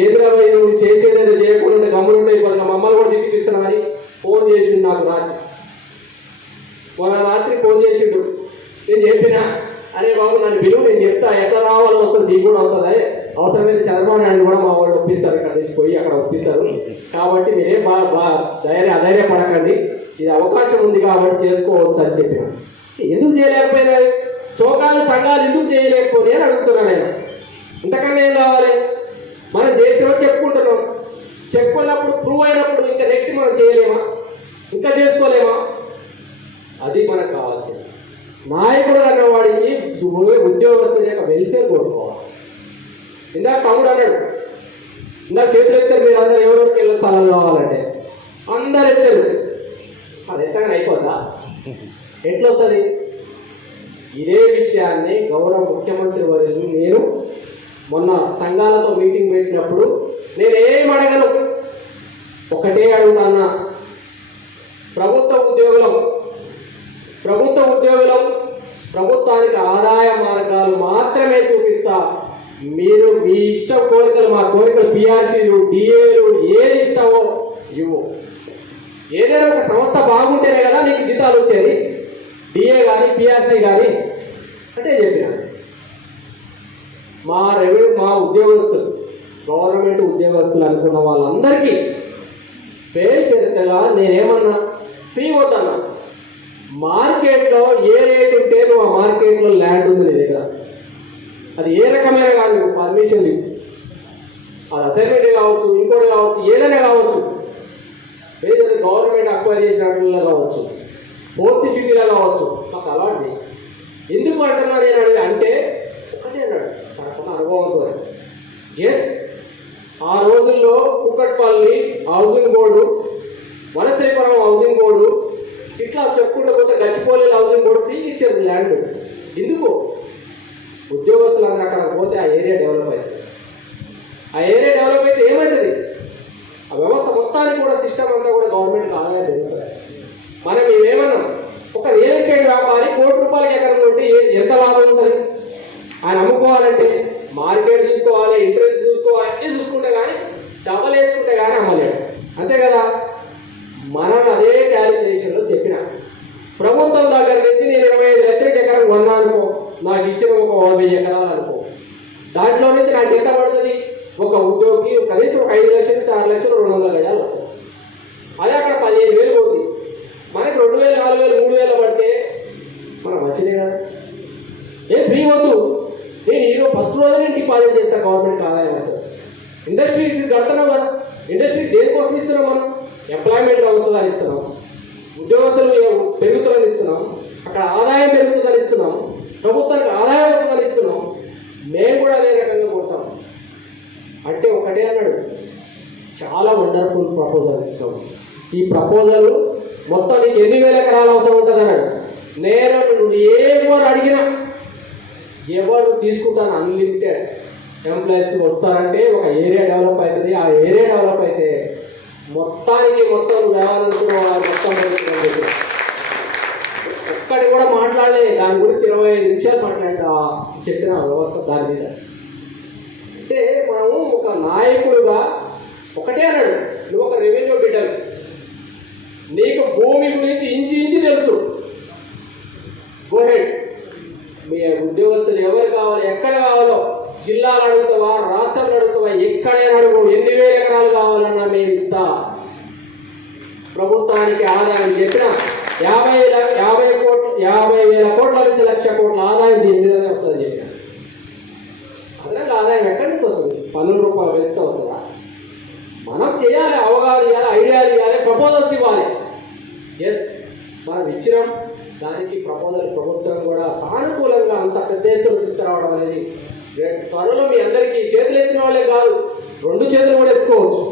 ఏది రాబాయి నువ్వు చేసేదైతే చేయకుండా గమ్మునుంటే ఇప్పుడు మమ్మల్ని కూడా తిప్పిస్తున్నామని ఫోన్ చేసిండు నాకు రాత్రి. మొన్న రాత్రి ఫోన్ చేసిండు. నేను చెప్పినా, అరే బాబు నన్ను పిలువు, నేను చెప్తా ఎట్లా రావాలో వస్తుంది, నీకు కూడా వస్తుంది, అవసరమైతే చంద్రబాబు నాయుడు కూడా మా వాళ్ళు ఒప్పిస్తారు, ఇక్కడ నుంచి పోయి అక్కడ ఒప్పిస్తారు. కాబట్టి మీరేం అధైర్యపడకండి, ఇది అవకాశం ఉంది కాబట్టి చేసుకోవచ్చు అని చెప్పిన. ఎందుకు చేయలేకపోయినా సోకాలు సంఘాలు ఎందుకు చేయలేకపోయి అని అడుగుతున్నాను నేను. ఇంతకన్నా ఏం కావాలి? మనం చేసినా చెప్పుకుంటున్నాం, చెప్పుకున్నప్పుడు ప్రూవ్ అయినప్పుడు ఇంకా నెక్స్ట్ మనం చేయలేమా, ఇంకా చేసుకోలేమా? అది మనకు కావాల్సింది. నాయకుడు అన్నవాడికి ఉద్యోగస్తుల యొక్క వెల్ఫేర్ కోరుకోవాలి. ఇందాక తమ్ముడు అన్నాడు, ఇందాక చేతులు ఎత్తారు మీరు అందరు, ఎవరికి వెళ్ళి స్థలాలు కావాలంటే అందరు ఎత్తారు. అది ఎత్తగానే అయిపోద్దా? ఎట్లా వస్తుంది? ఇదే విషయాన్ని గౌరవ ముఖ్యమంత్రి వర్యులు నేను మొన్న సంఘాలతో మీటింగ్ పెట్టినప్పుడు నేనేం అడగను, ఒకటే అడుగుతాన్నా, ప్రభుత్వ ఉద్యోగులం ప్రభుత్వానికి ఆదాయ మార్గాలు మాత్రమే చూపిస్తా. మీరు మీ ఇష్ట కోరికలు, మా కోరికలు పిఆర్సీలు, డిఏలు ఏది ఇస్తావో ఇవ్వు. ఏదైనా ఒక సంస్థ బాగుంటేనే కదా నీకు జీతాలు వచ్చేది, డిఏ కానీ పిఆర్సీ కానీ అంటే చెప్పిన. మా ఉద్యోగస్తులు, గవర్నమెంట్ ఉద్యోగస్తులు అనుకున్న వాళ్ళందరికీ పేరు చరిత్రగా నేనేమన్నా ఫీ వద్దన్నా. మార్కెట్లో ఏ రేటు ఉంటే నువ్వు ఆ మార్కెట్లో ల్యాండ్ ఉంది నీ దగ్గర, అది ఏ రకమైన కాదు, పర్మిషన్ అది అసైన్మెంట్ కావచ్చు, ఇంకోటి కావచ్చు, ఏదైనా కావచ్చు, ఏదైనా గవర్నమెంట్ అక్వైర్ చేసినట్లలో కావచ్చు, ఫోర్త్ సిటీలో కావచ్చు, మాకు అలాంటి ఎందుకు అంటున్నా నేను అంటే ఒకటే అన్నాడు తనకున్న అనుభవంతో. ఎస్, ఆ రోజుల్లో Kukatpally housing board, Vanasripuram housing board, ఇట్లా చెప్పుకుంటూ పోతే గచ్చిపోలే హౌసింగ్ బోర్డు ఫ్రీకి ఇచ్చారు ల్యాండ్. ఎందుకు? ఉద్యోగస్తులు అందరూ అక్కడ పోతే ఆ ఏరియా డెవలప్ అవుతుంది. ఆ ఏరియా డెవలప్ అయితే ఏమవుతుంది? ఆ వ్యవస్థ మొత్తానికి కూడా సిస్టమ్ అంతా కూడా గవర్నమెంట్కి ఆదాయం జరుగుతుంది. మనం ఏమన్నాం, ఒక రియల్ ఎస్టేట్ వ్యాపారి ₹1,00,00,000 ఎకరం నుండి ఎంత లాభం ఉంటుంది? ఆయన అమ్ముకోవాలంటే మార్కెట్ చూసుకోవాలి, ఇంట్రెస్ట్ చూసుకోవాలి, అన్నీ చూసుకుంటే కానీ డబ్బలు వేసుకుంటే కానీ అమ్మలేడు. అంతే కదా? మనం అదే క్యాలిక్యులేషన్లో చెప్పిన. ప్రభుత్వం దగ్గర నుంచి నేను 25 లక్షలకి ఎకరం కొన్నా అనుకో, నాకు ఇచ్చిన ఒక 50 ఎకరాలు అనుకో, దాంట్లో నుంచి నాకు ఎంత పడుతుంది? ఒక ఉద్యోగి కనీసం ఒక 5 లక్షలు, 6 లక్షలు, 200 గజాలు వస్తుంది. అదే అక్కడ 15,000 పోతుంది. మనకి 2,000, 4,000, 3,000 పడితే మనం మంచిదే కదా. ఏం ఫ్రీ వద్దు, నేను ఈరోజు ఫస్ట్ రోజు నేను డిపాజిట్ చేస్తాను గవర్నమెంట్ ఆదాయం వస్తుంది. ఇండస్ట్రీస్ కడుతున్నాం కదా, ఇండస్ట్రీ దేనికోసం ఇస్తున్నాం మనం? ఎంప్లాయ్మెంట్ వస్తుందని ఇస్తున్నాం, ఉద్యోగస్తులు పెరుగుతుందని ఇస్తున్నాం, అక్కడ ఆదాయం పెరుగుతుందని ఇస్తున్నాం, ప్రభుత్వానికి ఆదాయం వస్తుందని ఇస్తున్నాం. మేము కూడా అదే రకంగా కొడతాం. అంటే ఒకటే అన్నాడు, చాలా వండర్ఫుల్ ప్రపోజల్ ఇస్తాం. ఈ ప్రపోజల్ మొత్తం నీకు 8,000 ఎకరాల అవసరం ఉంటుంది అన్నాడు. నేను నువ్వు ఎవరు అడిగినా ఎవరు తీసుకుంటాను, అన్లిమిటెడ్ ఎంప్లాయీస్ వస్తారంటే ఒక ఏరియా డెవలప్ అవుతుంది. ఆ ఏరియా డెవలప్ అయితే మొత్తానికి మొత్తం వ్యవహారాలనుకున్న వాళ్ళు మొత్తం ఒక్కటి కూడా మాట్లాడలే. దాని గురించి 25 నిమిషాలు మాట్లాడిన చెప్పిన వ్యవస్థ దాని మీద. అంటే మనము ఒక నాయకుడుగా ఒకటే అన్నాడు, నువ్వు ఒక రెవెన్యూ బిడ్డలు, నీకు భూమి గురించి ఇంచి తెలుసు. గోహెడ్, మీ ఉద్యోగస్తులు ఎవరు కావాలి, ఎక్కడ కావాలో జిల్లాలు అడుగుతావా, రాష్ట్రాలు అడుగుతావా, ఎక్కడైనా అడుగు. 8,000 ఎకరాలు కావాలన్నా మేము ఇస్తా. ప్రభుత్వానికి ఆదాయం చెప్పిన 50,000 కోట్ల నుంచి 1,00,000 కోట్ల ఆదాయం దీని మీదనే వస్తుందని చెప్పిన. అదనంగా ఆదాయం ఎక్కడి నుంచి వస్తుంది? పన్నుల రూపాయలు పెంచుతూ వస్తుందా? మనం చేయాలి, అవగాహన ఇవ్వాలి, ఐడియాలు ఇవ్వాలి, ప్రపోజల్స్ ఇవ్వాలి. ఎస్, మనం ఇచ్చినాం. దానికి ప్రపోజల్ ప్రభుత్వం కూడా సానుకూలంగా అంత పెద్ద ఎత్తున తీసుకురావడం అనేది త్వరలో మీ అందరికీ చేతులు ఎత్తిన వాళ్ళే కాదు, 2 చేతులు కూడా ఎత్తుకోవచ్చు.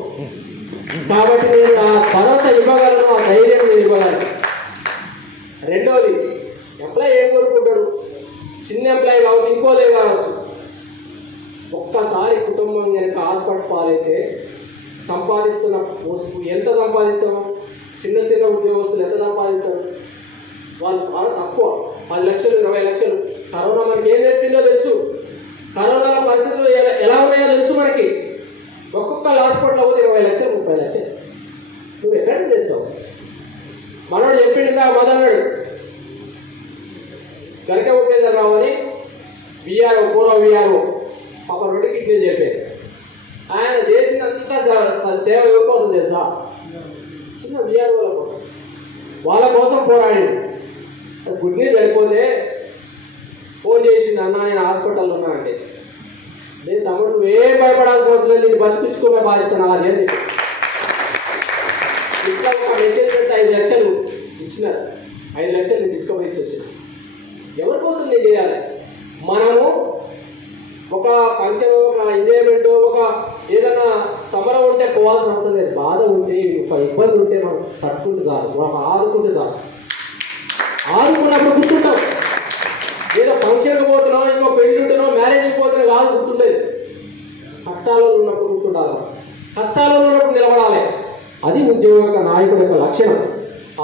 కాబట్టి నేను ఆ తర్వాత ఇవ్వగలను, ఆ ధైర్యం నేను ఇవ్వగలను. రెండవది, ఎంప్లాయీ ఏం కోరుకుంటాడు? చిన్న ఎంప్లాయీ కావచ్చు, ఇంకోలే కావచ్చు. ఒక్కసారి కుటుంబం కనుక హాస్పిటల్ పాలైతే సంపాదిస్తున్న ఎంత సంపాదిస్తాము? చిన్న ఉద్యోగస్తులు ఎంత సంపాదిస్తారు? వాళ్ళు చాలా తక్కువ, 10 లక్షలు 20 లక్షలు. కరోనా మనకి ఏం నేర్పిందో తెలుసు. కరోనా పరిస్థితులు ఎలా ఉన్నాయో తెలుసు మనకి. ఒక్కొక్క హాస్పిటల్ పోతే 20 లక్షలు 30 లక్షలు. నువ్వు ఎక్కడ చేస్తావు? మనోడు చెప్పిండు ఇంకా మొదలన్నాడు, గరిక ఉపేంద్రరావు అని విఆర్ఓ, పూర్వ విఆర్ఓ, పాప 2 కిడ్నీలు చెప్పారు. ఆయన చేసినంత సేవ ఎవరి కోసం తెలుసా? చిన్న విఆర్ఓల కోసం, వాళ్ళ కోసం పోరాడి గుడ్ని చనిపోతే ఫోన్ చేసింది, అన్న నేను హాస్పిటల్లో ఉన్నా అంటే. నేను తమ్ముడు నువ్వేం భయపడాల్సిన అవసరం లేదు, నేను బతికించుకునే బాధ్యత నాది అని. ఇట్లా ఒక మెసేజ్ పెడితే 5 లక్షలు ఇచ్చినారు. 5 లక్షలు నేను తీసుకుపోయి వచ్చిన. ఎవరి కోసం నేను చేయాలి? మనము ఒక ఫంక్షన్, ఒక ఎంజాయ్మెంట్, ఒక ఏదైనా సమరం ఉంటే పోవాల్సిన అవసరం లేదు. బాధ ఉంటే, ఒక ఇబ్బంది ఉంటే మనం తట్టుకుంటే చాలు, మనం ఆదుకుంటే చాలు. ఆదుకున్నప్పుడు గుర్తుంటాం. ఏదో ఫంక్షన్కి పోతున్నాం, ఇంకో పెళ్లి ఉంటున్నాం, మ్యారేజ్కి పోతున్నాం కాదు గుర్తుండేది. కష్టాలలో ఉన్నప్పుడు గుర్తుండాలి, కష్టాలలో ఉన్నప్పుడు నిలబడాలి. అది ఉద్యోగ నాయకుడి యొక్క లక్షణం.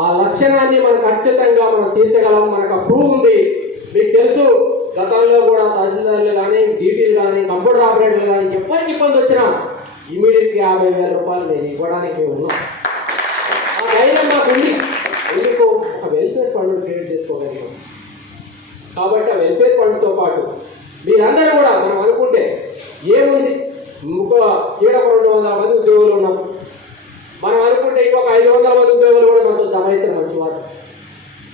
ఆ లక్షణాన్ని మనం ఖచ్చితంగా మనం తీర్చగలం. మనకు ప్రూవ్ ఉంది. మీకు తెలుసు, గతంలో కూడా తహసీల్దార్లు కానీ, డీటీలు కానీ, కంప్యూటర్ ఆపరేటర్లు కానీ ఎవరికి ఇబ్బంది వచ్చినా ఇమీడియట్గా 50,000 రూపాయలు నేను ఇవ్వడానికి ఉన్నాం. ఆ ధైర్యం నాకు ఉంది. ఎందుకు? ఒక వెల్ఫేర్ ఫండ్ క్రియేట్ చేసుకోగలిగాం. కాబట్టి ఆ వెల్ఫేర్ ఫండ్తో పాటు మీరందరూ కూడా మనం అనుకుంటే ఏముంది, ఒక 200 మంది ఉద్యోగులు ఉన్నాం. మనం అనుకుంటే ఇంకొక 500 మంది ఉద్యోగులు కూడా మనతో జమ అవుతారు మంచి వారు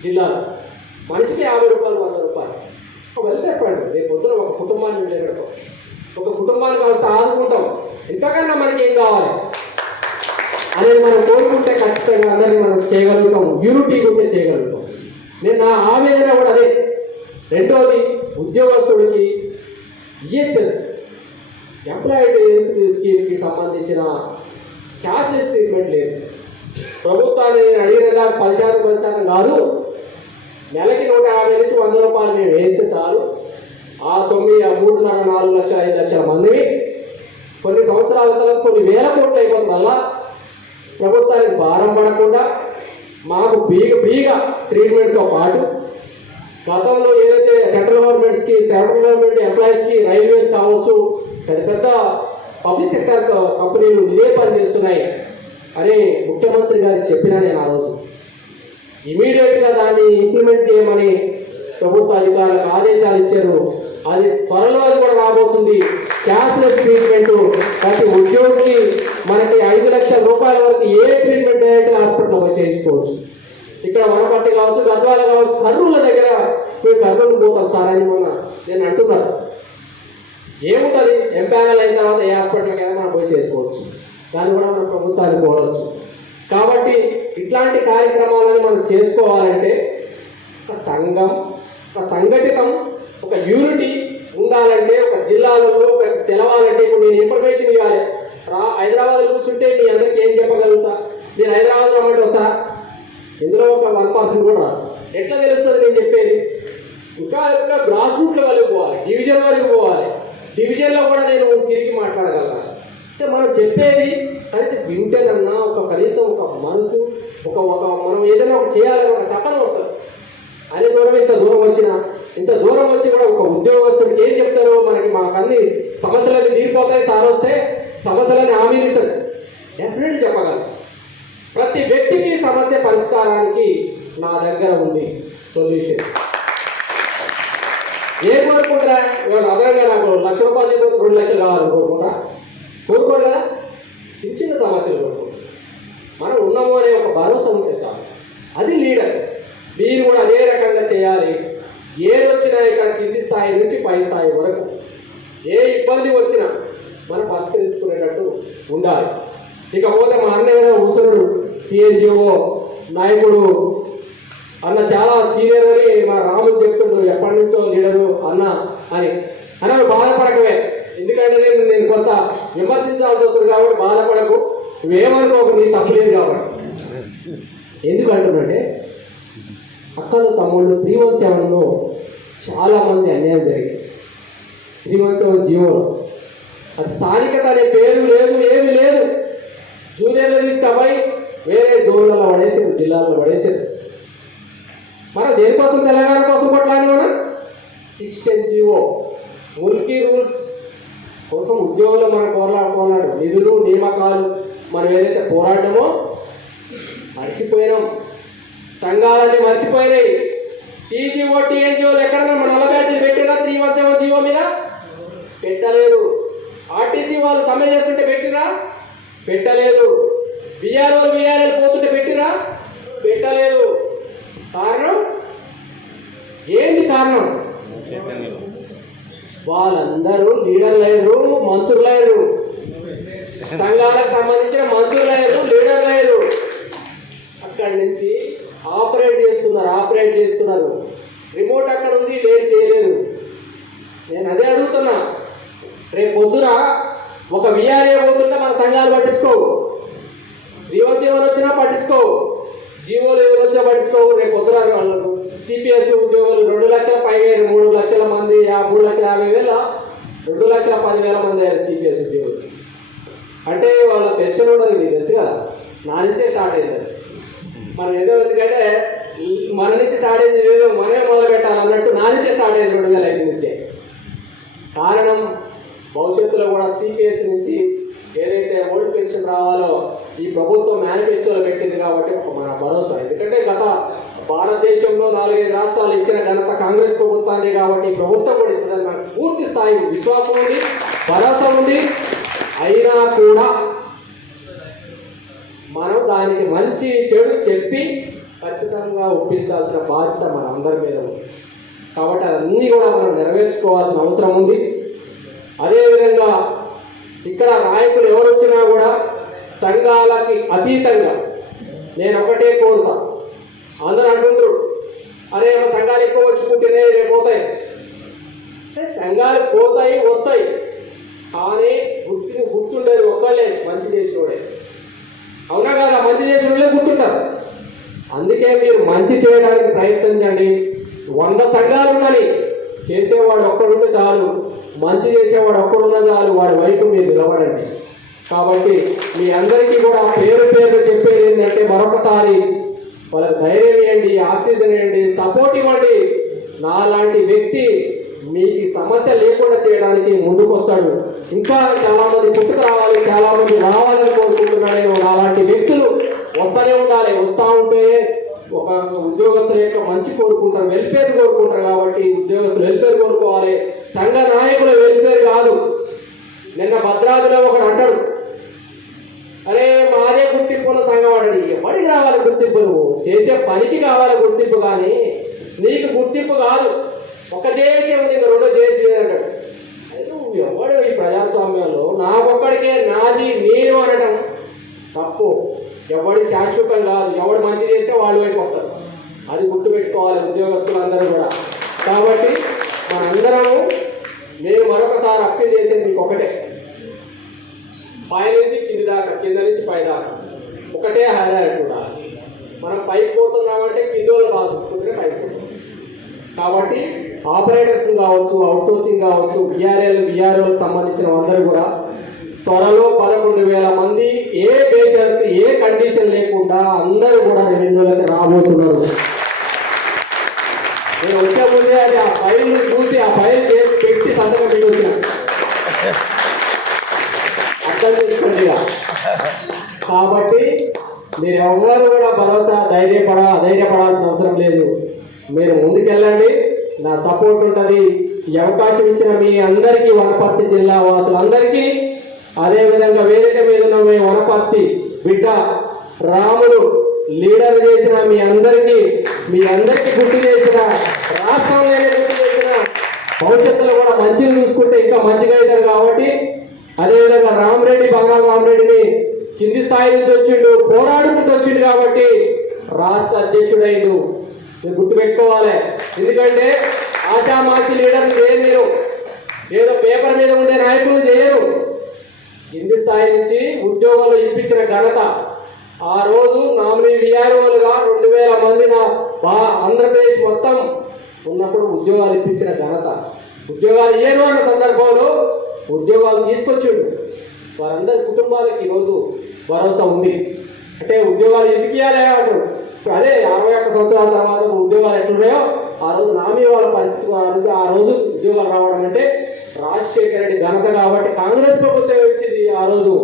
జిల్లాలో. మనిషికి 50 రూపాయలు 100 రూపాయలు ఒక వెల్ఫేర్ ఫండ్. రేపు పొద్దున ఒక కుటుంబాన్ని నిలబెడతాం, ఒక కుటుంబాన్ని కాస్త ఆదుకుంటాం. ఇంతకన్నా మనకి ఏం కావాలి అనేది మనం కోరుకుంటే ఖచ్చితంగా అందరినీ మనం చేయగలుగుతాం. యూనిటీ ఉంటే చేయగలుగుతాం. నేను నా ఆవేదన కూడా అదే. రెండోది, ఉద్యోగస్తుడికి ఈహెచ్ఎస్ ఎంప్లాయిడ్ హెల్త్ స్కీమ్కి సంబంధించిన క్యాష్లెస్ ట్రీట్మెంట్ లేదు. ప్రభుత్వాన్ని అడిగినగా 10% కాదు, నెలకి 150 నుంచి 100 రూపాయలు మేము వేస్తే చాలు. ఆ 3.5 లక్షల 5 లక్షల మందిని కొన్ని సంవత్సరాల తర్వాత కొన్ని వేల కోట్లు అయిపోతుంది. అలా ప్రభుత్వానికి భారం పడకుండా మాకు బీగా ట్రీట్మెంట్తో పాటు గతంలో ఏదైతే సెంట్రల్ గవర్నమెంట్ ఎంప్లాయీస్కి రైల్వేస్ కావచ్చు, పెద్ద పబ్లిక్ సెక్టర్ కంపెనీలు ఇదే పని చేస్తున్నాయి అని ముఖ్యమంత్రి గారికి చెప్పినా నేను ఆ రోజు ఇమీడియట్గా దాన్ని ఇంప్లిమెంట్ చేయమని ప్రభుత్వ అధికారులకు ఆదేశాలు ఇచ్చారు. అది త్వరలో అది కూడా రాబోతుంది. క్యాష్లెస్ ట్రీట్మెంట్ ప్రతి ఉద్యోగికి మనకి 5 లక్షల రూపాయల వరకు ఏ ట్రీట్మెంట్ అయితే హాస్పిటల్లో పోయి చేయించుకోవచ్చు. ఇక్కడ వనపర్తి కావచ్చు, గద్వాల కావచ్చు, కర్నూలు దగ్గర మీరు కర్నూలు పోతాం సార్ అని మొన్న నేను అంటున్నాను. ఏముంటుంది ఎంపానల్ అయిన తర్వాత ఏ హాస్పిటల్కి అయినా మనం పోయి చేసుకోవచ్చు, దాన్ని కూడా మనం ప్రభుత్వానికి కోరవచ్చు. కాబట్టి ఇట్లాంటి కార్యక్రమాలను మనం చేసుకోవాలంటే ఒక సంఘం, ఒక సంఘటితం, ఒక యూనిటీ ఉండాలంటే, ఒక జిల్లాలలో ఒక తెలవాలంటే, ఇప్పుడు నేను ఇన్ఫర్మేషన్ ఇవ్వాలి. హైదరాబాద్లో కూర్చుంటే మీ అందరికీ ఏం చెప్పగలుగుతా? మీరు హైదరాబాద్ రమ్మంటే వస్తారా? ఇందులో ఒక 1% కూడా ఎట్లా తెలుస్తుంది నేను చెప్పేది? ఇంకా ఇంకా గ్రాస్ రూట్లో వరకు పోవాలి, డివిజన్ వరకు పోవాలి. డివిజన్లో కూడా నేను తిరిగి మాట్లాడగలను. అంటే మనం చెప్పేది కనీసం వింటేనన్నా కనీసం ఒక మనసు, ఒక మనం ఏదైనా ఒక చేయాలని ఒక తపన వస్తుంది. అదే దూరం ఇంత దూరం వచ్చి కూడా ఒక ఉద్యోగస్తుడికి ఏం చెప్తారో, మాకు అన్ని సమస్యలన్నీ తీరిపోతాయి సార్ వస్తే, సమస్యలన్నీ హామీలు ఇస్తారు. డెఫినెట్లీ చెప్పగలను. ప్రతి వ్యక్తికి సమస్య పరిష్కారానికి నా దగ్గర ఉంది సొల్యూషన్. ఏ కోరుకుంటారా? అదనంగా నాకు ₹1,00,000 2 లక్షలు కావాలని కోరుకోరు కదా. చిన్న సమస్యలు కోరుకుంటారు. మనం ఉన్నాము అనే ఒక భరోసా ఉంటే చాలు. అది లీడర్. మీరు కూడా అదే రకంగా చేయాలి. ఏది వచ్చినా ఇక్కడ కింది స్థాయి నుంచి పై స్థాయి వరకు ఏ ఇబ్బంది వచ్చినా మనం పరిష్కరించుకునేటట్టు ఉండాలి. ఇకపోతే మా అన్నయ్య ఉసురుడు టీఎన్జిఓ నాయకుడు అన్న చాలా సీనియర్ అని మా రాముడు చెప్తుండు, ఎప్పటి నుంచో లీడరు అన్న అని. అన్న బాధపడకవే, ఎందుకంటే నేను కొంత విమర్శించాల్సి వస్తుంది కాబట్టి బాధపడకు, నువ్వేమనుకోకు, నీ తప్పలేదు కాబట్టి. ఎందుకు అంటున్నాంటే అక్కలు తమ్ముళ్ళు 317లో చాలామంది అన్యాయం జరిగింది. 317 జీవోలో అది స్థానికత అనే పేరు లేదు, ఏమి లేదు. జూనియర్లు తీసుకపోయి వేరే జోన్లలో పడేసారు, జిల్లాల్లో పడేసారు. మనం దేనికోసం? తెలంగాణ కోసం కొట్లాడి మనం 610 జీవో ముల్కీ రూల్స్ కోసం ఉద్యోగులు మనం పోరాడుకున్నాడు. నిధులు నియామకాలు మనం ఏదైతే పోరాడమో మర్చిపోయినాం, సంఘాలన్నీ మర్చిపోయినాయి. టీజీఓ టీఎన్జిఓలు ఎక్కడన్నా మన నల్లబ్యాటలు పెట్టినా 317 జీవో మీద పెట్టలేదు. ఆర్టీసీ వాళ్ళు సమ్మె చేస్తుంటే పెట్టిరా? పెట్టలేదు. విఆర్ఎల్ పోతుంటే పెట్టిరా? పెట్టలేదు. కారణం ఏంటి? కారణం వాళ్ళందరూ లీడర్లయ్యారు, మంత్రులయ్యారు, సంఘాలకు సంబంధించిన మంత్రులయ్యారు, లీడర్లయ్యారు. అక్కడి నుంచి ఆపరేట్ చేస్తున్నారు. రిమోట్ అక్కడ ఉంది, లేట్ చేయలేదు. నేను అదే అడుగుతున్నా. రేపు పొద్దున ఒక విఆర్ఏ పోతుంటే మన సంఘాలు పట్టించుకోవు, రివర్స్ ఏమైనా వచ్చినా పట్టించుకోవు, జీవోలు ఎవరు వచ్చినా పట్టించుకోవు. రేపు పొద్దున వాళ్ళకు సిపిఎస్ ఉద్యోగులు 2 లక్షల పైగా 3 లక్షల మంది, 3,50,000 2,10,000 మంది అయ్యారు సిపిఎస్ ఉద్యోగులు. అంటే వాళ్ళ పెన్షన్ కూడా మీకు తెలుసు కదా, నా నుంచే స్టార్ట్ అయింది. మనం ఏదో ఎందుకంటే మన నుంచి స్టార్ట్ అయింది, ఏదో మనమే మొదలు పెట్టాలన్నట్టు నా నుంచే స్టార్ట్ అయింది 2005 నుంచే. కారణం భవిష్యత్తులో కూడా సిపిఎస్ నుంచి ఏదైతే ఓల్డ్ పెన్షన్ రావాలో ఈ ప్రభుత్వం మేనిఫెస్టోలో పెట్టింది కాబట్టి ఒక మన భరోసా. ఎందుకంటే గత భారతదేశంలో 4-5 రాష్ట్రాలు ఇచ్చిన ఘనత కాంగ్రెస్ ప్రభుత్వాన్ని కాబట్టి ఈ ప్రభుత్వం కూడా ఇస్తుందని మనకు పూర్తి స్థాయి విశ్వాసం ఉంది, భరోసా ఉంది. అయినా కూడా మనం దానికి మంచి చెడు చెప్పి ఖచ్చితంగా ఒప్పించాల్సిన బాధ్యత మన అందరి మీద ఉంది. కాబట్టి అన్నీ కూడా మనం నెరవేర్చుకోవాల్సిన అవసరం ఉంది. అదేవిధంగా ఇక్కడ నాయకులు ఎవరు వచ్చినా కూడా సంఘాలకి అతీతంగా నేను ఒకటే కోరుతా. అందరూ అంటుండ్రు, అరే మన సంఘాలు ఎక్కువ వచ్చి పుట్టినాయి రేపు పోతాయి. అంటే సంఘాలు పోతాయి వస్తాయి, కానీ గుర్తుండేది ఒక్కళ్ళే, మంచి చేసినోడే. అవునా కదా? మంచి చేసినోళ్ళే గుర్తుంటారు. అందుకే మీరు మంచి చేయడానికి ప్రయత్నించండి. 100 సంఘాలు ఉన్నాయి, చేసేవాడు ఒక్కడుంటే చాలు, మంచి చేసేవాడు ఒక్కడున్నా చాలు, వాడి వైపు మీరు నిలబడండి. కాబట్టి మీ అందరికీ కూడా పేరు చెప్పేది ఏంటంటే, మరొకసారి వాళ్ళకి ధైర్యం ఇవ్వండి, ఆక్సిజన్ ఇవ్వండి, సపోర్ట్ ఇవ్వండి. నాలాంటి వ్యక్తి మీకు సమస్య లేకుండా చేయడానికి ముందుకు వస్తాడు. ఇంకా చాలామంది పుట్టుకు రావాలి, చాలామంది రావాలని కోరుకుంటున్నాను నేను. నాలాంటి వ్యక్తులు వస్తూనే ఉండాలి. వస్తూ ఉంటే ఒక ఉద్యోగస్తుల యొక్క మంచి కోరుకుంటారు, వెల్ఫేర్ కోరుకుంటారు. కాబట్టి ఉద్యోగస్తులు వెల్ఫేర్ కోరుకోవాలి, సంఘ నాయకులు వెల్ఫేర్ కాదు. నిన్న భద్రాద్రిలో ఒకడు అంటాడు, అరే మాదే గుర్తింపున్న సంఘం అడడి. ఎవరికి రావాలి గుర్తింపు? నువ్వు చేసే పనికి కావాలి గుర్తింపు, కానీ నీకు గుర్తింపు కాదు. ఒక జేఏసీ ఉంది, ఇంకా 2వ జేఏసీ అంటాడు. నువ్వు ఎవడు ఈ ప్రజాస్వామ్యంలో నా ఒక్కడికే నాది నేను అనడం తప్పు. ఎవడి శాశ్వతం కాదు, ఎవడు మంచి చేస్తే వాళ్ళు వైపు వస్తారు. అది గుర్తుపెట్టుకోవాలి ఉద్యోగస్తులందరూ కూడా. కాబట్టి మనందరము నేను మరొకసారి అప్పీల్ చేసేది మీకు ఒకటే, పై నుంచి కింది దాకా, కింద నుంచి పై దాకా ఒకటే హైలైట్ ఉండాలి. మనం పైకి పోతున్నామంటే కిందోళ్ళు బాగా చూసుకుంటే పైకి పోతాం. కాబట్టి ఆపరేటర్స్ కావచ్చు, అవుట్సోర్సింగ్ కావచ్చు, విఆర్ఓలకు సంబంధించిన అందరూ కూడా త్వరలో 11,000 మంది ఏ బేషరతు ఏ కండిషన్ లేకుండా అందరూ కూడా రెవెన్యూలకు రాబోతున్నారు. నేను వచ్చే ముందే అది ఆ ఫైల్ చూసి ఆ ఫైల్ పెట్టి సంతకం పెట్టి వచ్చిన అర్థం చేసుకోండి. కాబట్టి మీరు ఎవరు కూడా భరోసా అధైర్యపడాల్సిన అవసరం లేదు. మీరు ముందుకెళ్ళండి, నా సపోర్ట్ ఉంటుంది. ఈ అవకాశం ఇచ్చిన మీ అందరికీ, వనపర్తి జిల్లా వాసులందరికీ, అదేవిధంగా వేదిక మీద ఉన్న మీ వనపర్తి బిడ్డ రాములు లీడర్ చేసిన మీ అందరికీ గుర్తు చేసిన, రాష్ట్రంలోనే గుర్తు చేసిన, భవిష్యత్తులో కూడా మంచిగా చూసుకుంటే ఇంకా మంచిగా అవుతారు. కాబట్టి అదేవిధంగా బంగారు రామరెడ్డిని కింది స్థాయి నుంచి వచ్చిండు, పోరాడుకుంటూ వచ్చిండు కాబట్టి రాష్ట్ర అధ్యక్షుడైండు. మీరు గుర్తుపెట్టుకోవాలి. ఎందుకంటే ఆశామాసి లీడర్లు చేయరు, ఏదో పేపర్ మీద ఉండే నాయకులు చేయరు. కింది స్థాయి నుంచి ఉద్యోగాలు ఇప్పించిన ఘనత, ఆ రోజు నామినీ విఆర్ఓలుగా 2,000 మంది ఆంధ్రప్రదేశ్ మొత్తం ఉన్నప్పుడు ఉద్యోగాలు ఇప్పించిన ఘనత, ఉద్యోగాలు ఏను అన్న సందర్భంలో ఉద్యోగాలు తీసుకొచ్చిండు. వారందరి కుటుంబాలకి ఈరోజు భరోసా ఉంది. అంటే ఉద్యోగాలు ఎందుకు ఇవ్వాలి అంటారు. అదే 61 సంవత్సరాల తర్వాత ఉద్యోగాలు ఎట్లున్నాయో ఆ రోజు నామీ వాళ్ళ పరిస్థితి, ఆ రోజు ఉద్యోగాలు రావడం అంటే రాజశేఖర రెడ్డి ఘనత. కాబట్టి కాంగ్రెస్ ప్రభుత్వం ఇచ్చింది ఆ రోజు,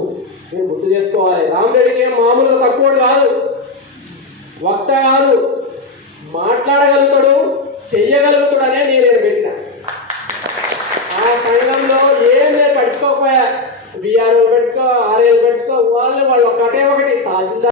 మీరు గుర్తు చేసుకోవాలి. రామరెడ్డికి ఏం మామూలుగా తక్కువ కాదు, వక్త కాదు, మాట్లాడగలుగుతాడు, చెయ్యగలుగుతాడు అనే నేను పెట్టిన. ఆ సంఘంలో ఏం నేను పట్టుకోకపోయా, బీఆర్ఓ పెట్టుకో, ఆర్ఏలు పెట్టుకో, వాళ్ళు ఒక్కటే ఒకటి తహసీల్దార్